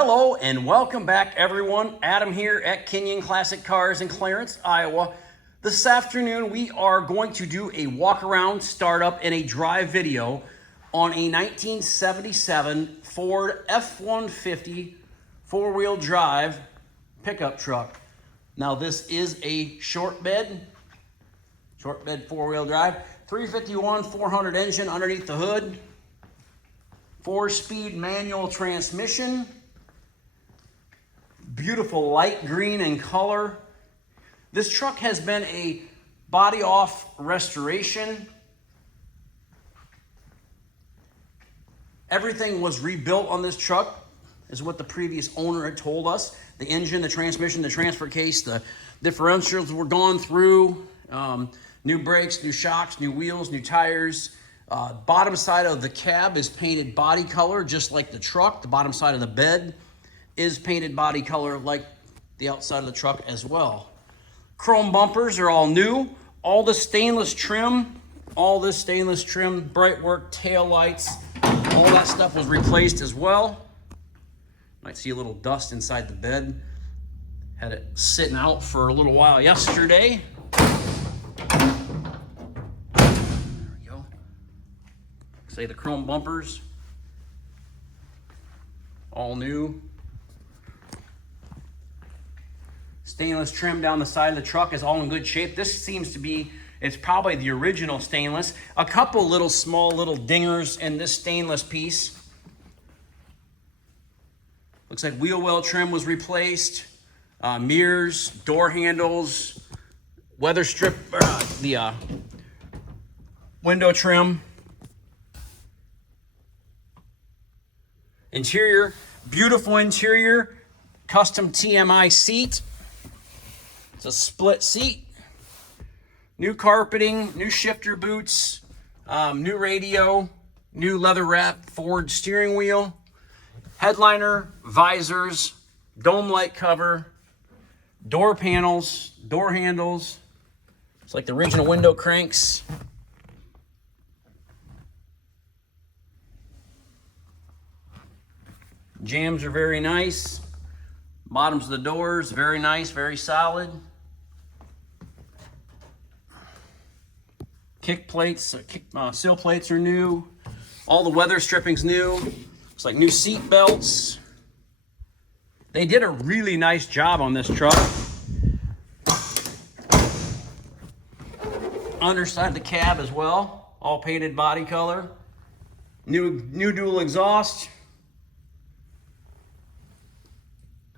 Hello and welcome back everyone. Adam here at Kinion Classic Cars in Clarence, Iowa. This afternoon we are going to do a walk around, startup, and a drive video on a 1977 Ford F150 4-wheel drive pickup truck. Now this is a short bed 4-wheel drive, 351 400 engine underneath the hood, 4-speed manual transmission. Beautiful light green in color. This truck has been a body off restoration. Everything was rebuilt on this truck, is what the previous owner had told us. The engine, the transmission, the transfer case, the differentials were gone through. New brakes, new shocks, new wheels, new tires. Bottom side of the cab is painted body color, just like the truck. The bottom side of the bed is painted body color like the outside of the truck as well. Chrome bumpers are all new. All this stainless trim, bright work tail lights, all that stuff was replaced as well. Might see a little dust inside the bed. Had it sitting out for a little while yesterday. There we go. Say the chrome bumpers, all new. Stainless trim down the side of the truck is all in good shape. This seems to be, it's probably the original stainless. A couple little small little dingers in this stainless piece. Looks like wheel well trim was replaced. Mirrors, door handles, weather strip, the window trim. Interior, beautiful interior, custom TMI seat. It's a split seat. New carpeting, new shifter boots, new radio, new leather wrap Ford steering wheel, headliner, visors, dome light cover, door panels, door handles. It's like the original window cranks. Jambs are very nice. Bottoms of the doors, very nice, very solid. Kick plates, sill plates are new. All the weather stripping's new. Looks like new seat belts. They did a really nice job on this truck. Underside of the cab as well, all painted body color. New dual exhaust.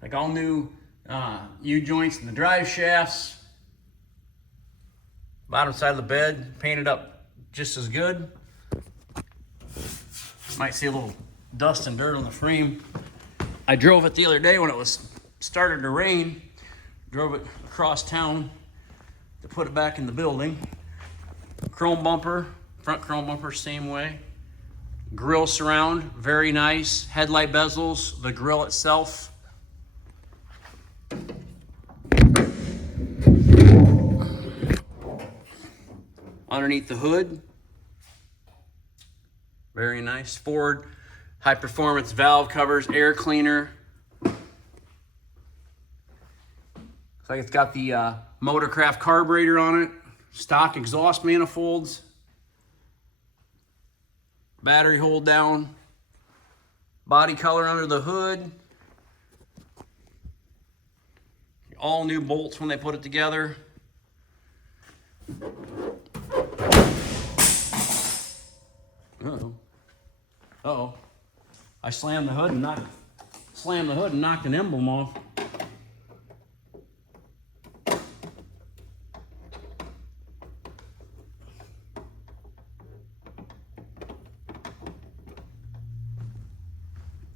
Like all new U-joints in the drive shafts. Bottom side of the bed painted up just as good. Might see a little dust and dirt on the frame. I drove it the other day when it was started to rain. Drove it across town to put it back in the building. Chrome bumper, front chrome bumper, same way. Grille surround, very nice. Headlight bezels, the grille itself. Underneath the hood, very nice. Ford high performance valve covers, air cleaner. Looks like it's got the Motorcraft carburetor on it, stock exhaust manifolds, battery hold down, body color under the hood, all new bolts when they put it together. Uh-oh. I slammed the hood and knocked an emblem off.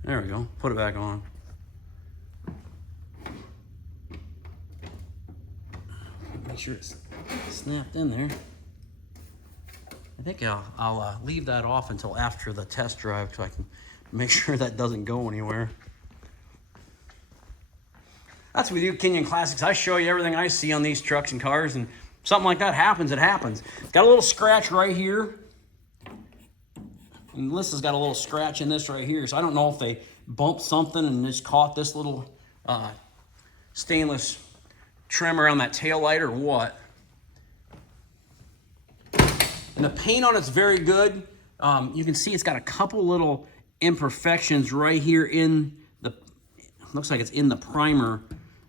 There we go. Put it back on. Make sure it's snapped in there. I think I'll leave that off until after the test drive so I can make sure that doesn't go anywhere. That's what we do, Kinion Classics. I show you everything I see on these trucks and cars, and something like that happens, it happens. Got a little scratch right here. And Melissa's got a little scratch in this right here, so I don't know if they bumped something and just caught this little stainless trim around that tail light or what. And the paint on it's very good. You can see it's got a couple little imperfections right here in the, looks like it's in the primer.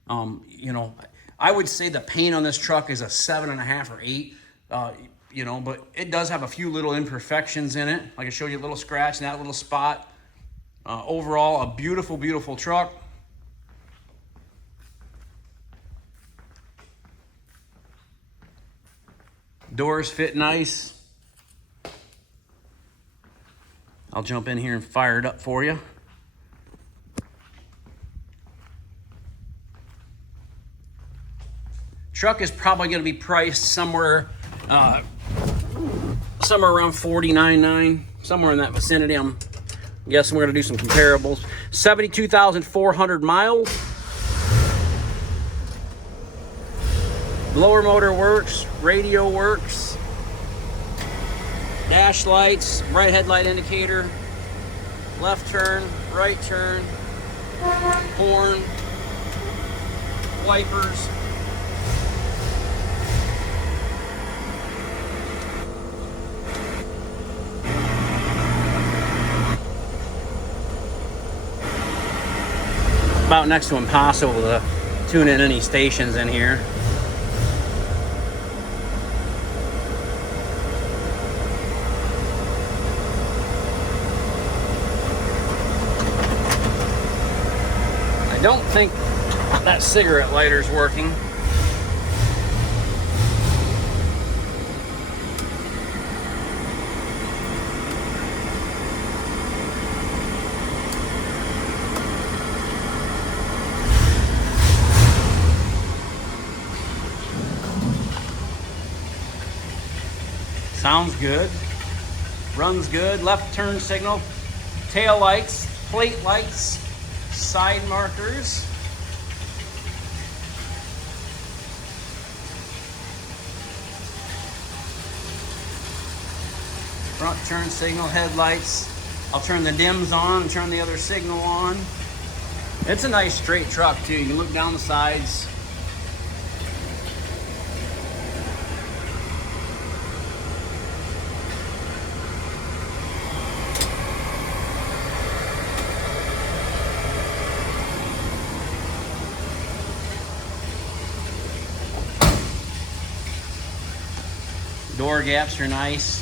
You know, I would say the paint on this truck is a 7.5 or 8, you know, but it does have a few little imperfections in it. Like I showed you, a little scratch in that little spot. Overall, a beautiful, beautiful truck. Doors fit nice. I'll jump in here and fire it up for you. Truck is probably going to be priced somewhere around $49,900, somewhere in that vicinity. I'm guessing we're going to do some comparables. 72,400 miles. Blower motor works, radio works, dash lights, right headlight indicator, left turn, right turn, horn, wipers. About next to impossible to tune in any stations in here. I don't think that cigarette lighter's working. Sounds good, runs good, left turn signal, tail lights, plate lights, side markers. Front turn signal, headlights. I'll turn the dims on and turn the other signal on. It's a nice straight truck too. You can look down the sides. Door gaps are nice.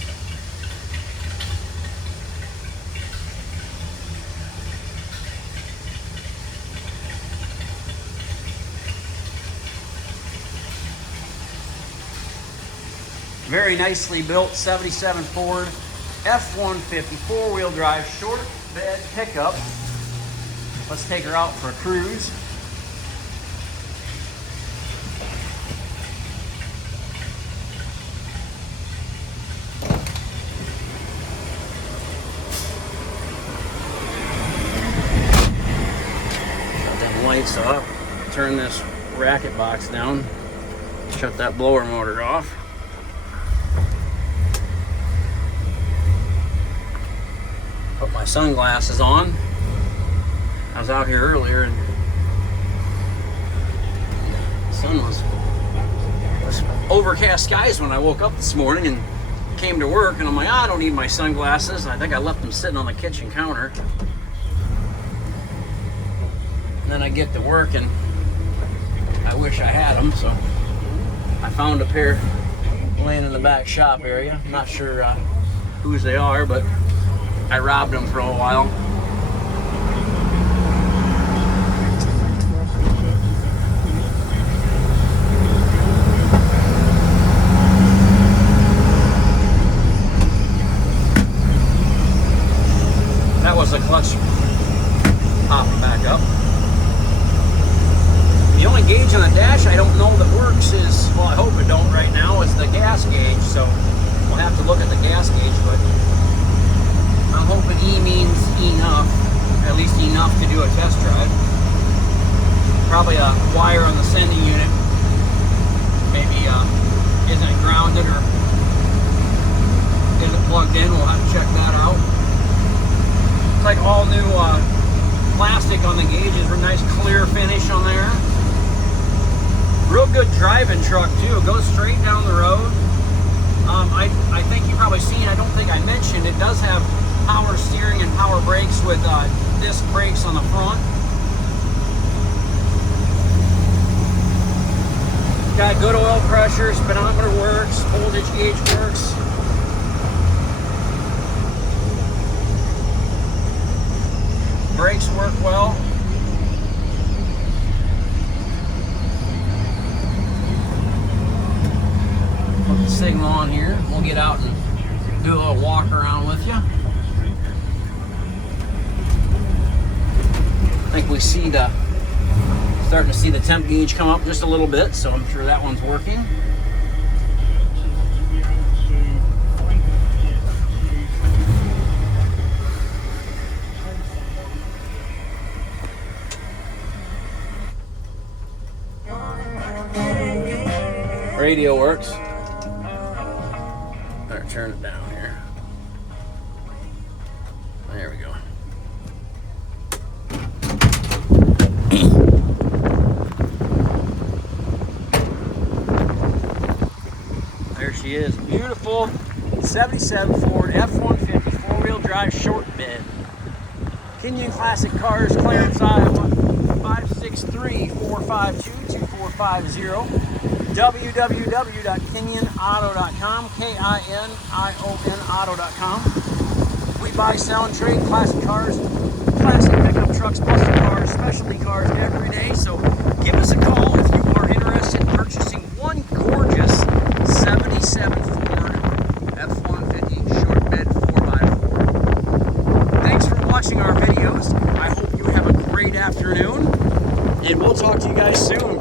Very nicely built 77 Ford F150 4-wheel drive short bed pickup. Let's take her out for a cruise. Lights off, turn this racket box down, shut that blower motor off. Put my sunglasses on. I was out here earlier and the sun was overcast skies when I woke up this morning and came to work, and I'm like, I don't need my sunglasses. I think I left them sitting on the kitchen counter. Then I get to work and I wish I had them, so I found a pair laying in the back shop area. I'm not sure whose they are, but I robbed them for a while. That was the clutch popping back up. The only gauge on the dash I don't know that works is, well, I hope it don't right now, is the gas gauge. So we'll have to look at the gas gauge, but I'm hoping E means enough, at least enough to do a test drive. Probably a wire on the sending unit maybe isn't grounded or isn't plugged in. We'll have to check that out. Looks like all new plastic on the gauges. A nice clear finish on there. Real good driving truck too. It goes straight down the road. I think you've probably seen, I don't think I mentioned, it does have power steering and power brakes with disc brakes on the front. Got good oil pressure, speedometer works, voltage gauge works. Brakes work well. Put the signal on here. We'll get out and do a little walk around with you. I think we see starting to see the temp gauge come up just a little bit, so I'm sure that one's working. Radio works. Better turn it down here. There we go. There she is. Beautiful 77 Ford F150 4-wheel drive short bed. Kinion Classic Cars, Clarence, Iowa. 563-452-2450. www.kinionauto.com, KINION auto.com. We buy, sell, and trade classic cars, classic pickup trucks, muscle cars, specialty cars every day. So give us a call if you are interested in purchasing one gorgeous 77 Ford F-150 short bed 4x4. Thanks for watching our videos. I hope you have a great afternoon, and we'll talk to you guys soon.